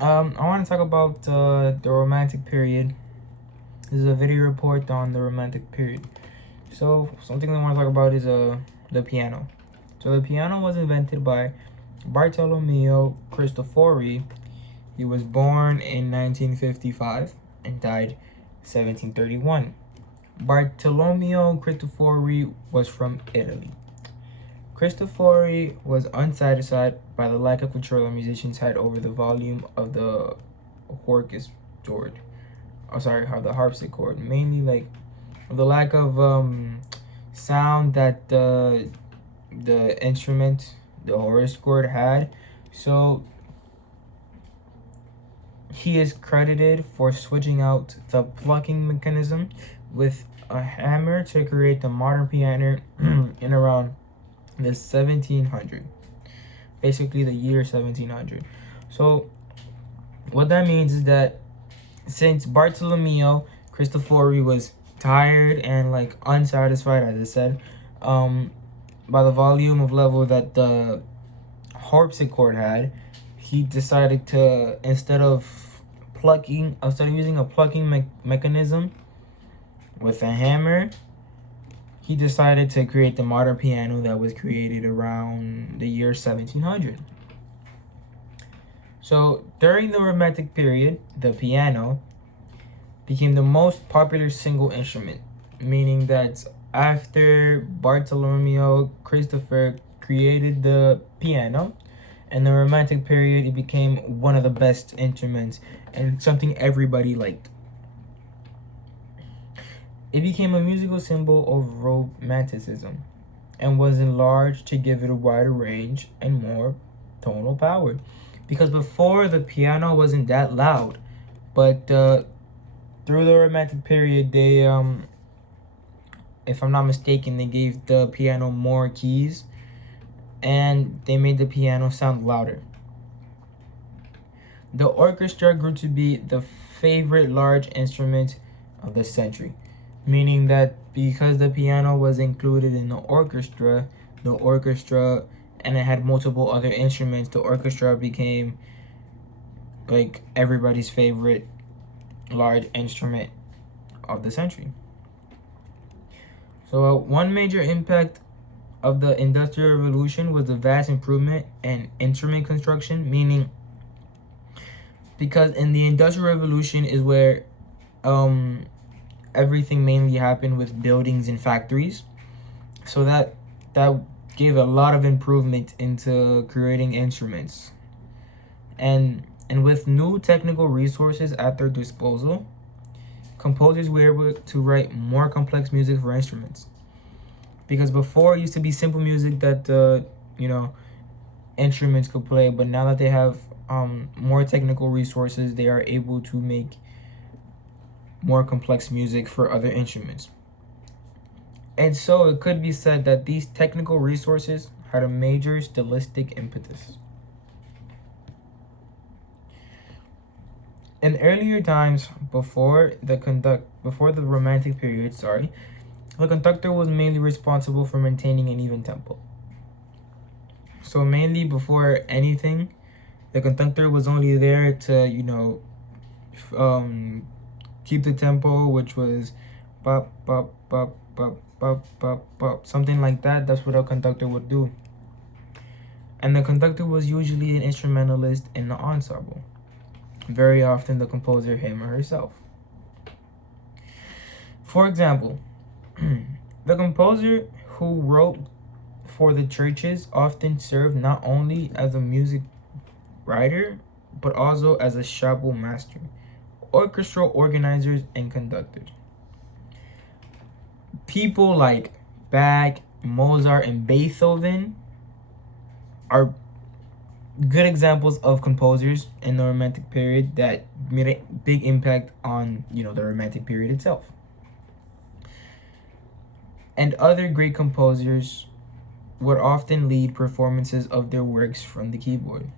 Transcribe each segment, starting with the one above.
I want to talk about the Romantic period. This is a video report on the Romantic period. So something I want to talk about is the piano. So the piano was invented by Bartolomeo Cristofori. He was born in 1955 and died 1731. Bartolomeo Cristofori was from Italy. Cristofori was unsatisfied by the lack of control the musicians had over the volume of the orchestra. Oh, sorry, how the harpsichord, mainly like the lack of sound that the instrument, the harpsichord had. So he is credited for switching out the plucking mechanism with a hammer to create the modern piano in around the 1700, basically the year 1700. So what that means is that since Bartolomeo Cristofori was tired and like unsatisfied, as I said, by the volume of level that the harpsichord had, he decided to instead of using a plucking mechanism with a hammer, he decided to create the modern piano that was created around the year 1700. So during the Romantic period, the piano became the most popular single instrument, meaning that after Bartolomeo Christopher created the piano, in the Romantic period, it became one of the best instruments and something everybody liked. It became a musical symbol of Romanticism and was enlarged to give it a wider range and more tonal power. Because before, the piano wasn't that loud, but through the Romantic period, they if I'm not mistaken, they gave the piano more keys and they made the piano sound louder. The orchestra grew to be the favorite large instrument of the century, meaning that because the piano was included in the orchestra, and it had multiple other instruments, the orchestra became like everybody's favorite large instrument of the century. So one major impact of the Industrial Revolution was the vast improvement in instrument construction, meaning because in the Industrial Revolution is where everything mainly happened with buildings and factories. So that gave a lot of improvement into creating instruments. And with new technical resources at their disposal, composers were able to write more complex music for instruments. Because before it used to be simple music that instruments could play, but now that they have more technical resources, they are able to make more complex music for other instruments. And so it could be said that these technical resources had a major stylistic impetus. In earlier times, before the Romantic period, the conductor was mainly responsible for maintaining an even tempo. So mainly before anything, the conductor was only there to keep the tempo, which was bop bop bop bop bop bop bop, something like that. That's what a conductor would do. And the conductor was usually an instrumentalist in the ensemble. Very often the composer, him or herself. For example, the composer who wrote for the churches often served not only as a music writer, but also as a chapel master, orchestral organizers, and conductors. People like Bach, Mozart, and Beethoven are good examples of composers in the Romantic period that made a big impact on the Romantic period itself. And other great composers would often lead performances of their works from the keyboard.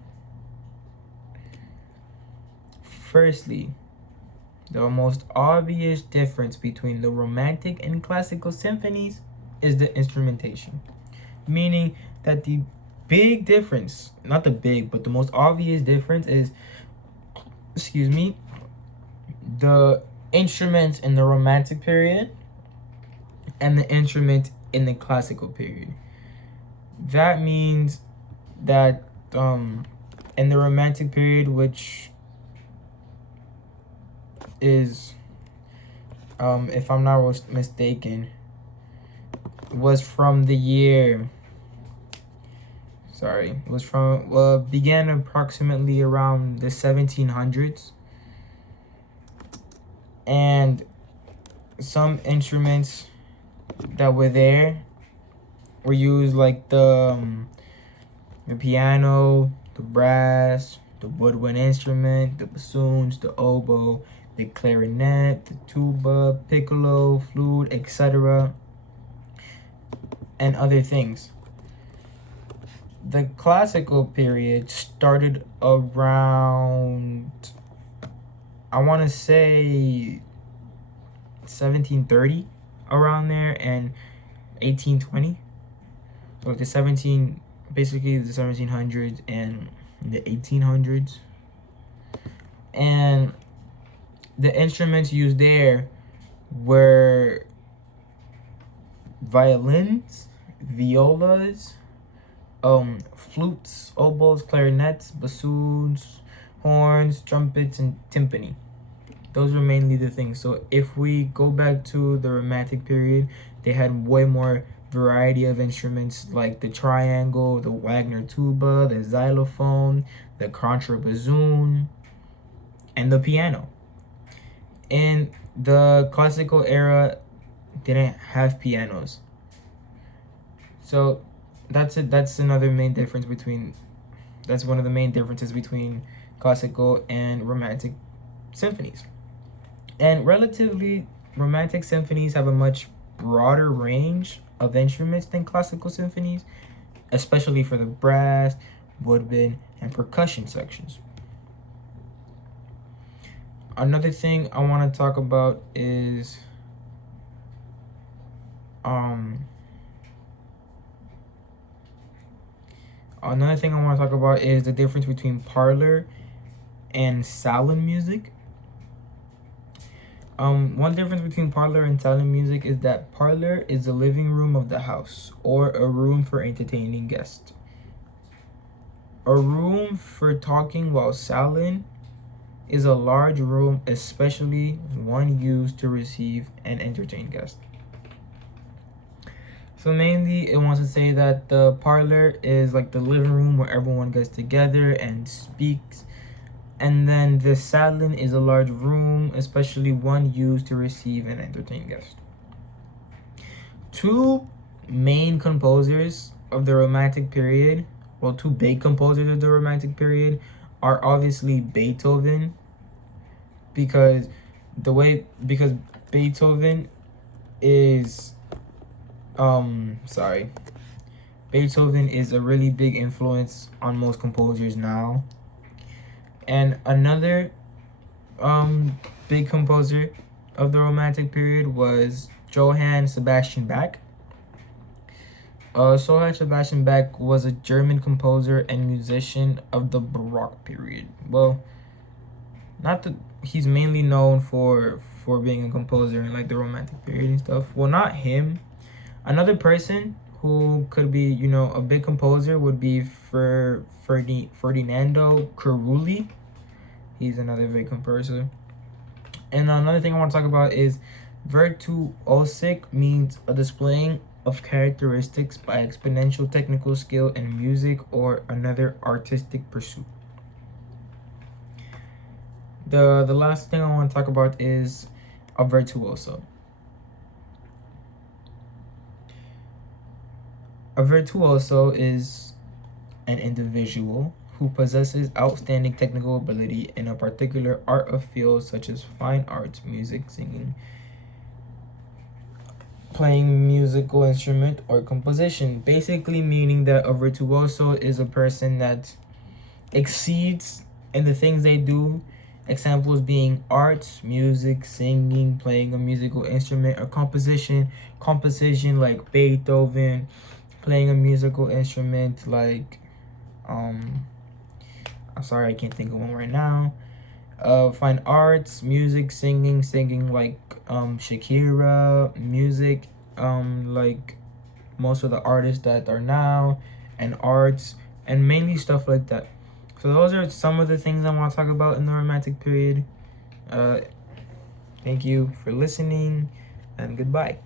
Firstly, the most obvious difference between the Romantic and Classical symphonies is the instrumentation, meaning that the big difference, not the big, but the most obvious difference is excuse me, the instruments in the Romantic period and the instrument in the Classical period. That means that in the Romantic period, which is if I'm not mistaken, was from the year, sorry, was from began approximately around the 1700s, and some instruments that were there were used, like the piano, the brass, the woodwind instrument, the bassoons, the oboe, the clarinet, the tuba, piccolo, flute, etc., and other things. The Classical period started around, I want to say 1730, around there, and 1820. So basically the 1700s and the 1800s. And the instruments used there were violins, violas, flutes, oboes, clarinets, bassoons, horns, trumpets, and timpani. Those were mainly the things. So if we go back to the Romantic period, they had way more variety of instruments, like the triangle, the Wagner tuba, the xylophone, the contrabassoon, and the piano. In the Classical era, didn't have pianos. So that's it. That's another main difference between, that's one of the main differences between Classical and Romantic symphonies. And relatively, Romantic symphonies have a much broader range of instruments than Classical symphonies, especially for the brass, woodwind, and percussion sections. Another thing I want to talk about is the difference between parlor and salon music. One difference between parlor and salon music is that parlor is the living room of the house, or a room for entertaining guests. A room for talking, while salon is a large room, especially one used to receive and entertain guests. So mainly it wants to say that the parlor is like the living room where everyone gets together and speaks. And then the salon is a large room, especially one used to receive and entertain guests. Two main composers of the Romantic period, well, two big composers of the Romantic period, are obviously Beethoven, because Beethoven is Beethoven is a really big influence on most composers now. And another big composer of the Romantic period was Johann Sebastian Bach. Johann Sebastian Bach was a German composer and musician of the Baroque period. Well, not that he's mainly known for being a composer in like the Romantic period and stuff. Well, not him. Another person who could be, a big composer would be Ferdinando Carulli. He's another big composer. And another thing I want to talk about is virtuosic, means a displaying of characteristics by exponential technical skill in music or another artistic pursuit. The last thing I want to talk about is a virtuoso. A virtuoso is an individual who possesses outstanding technical ability in a particular art or field, such as fine arts, music, singing, playing musical instrument, or composition. Basically meaning that a virtuoso is a person that exceeds in the things they do. Examples being arts, music, singing, playing a musical instrument, or composition like Beethoven, playing a musical instrument like I'm sorry, I can't think of one right now. Fine arts, music, singing like Shakira, music, like most of the artists that are now, and arts, and mainly stuff like that. So those are some of the things I want to talk about in the Romantic period. Uh, Thank you for listening, and goodbye.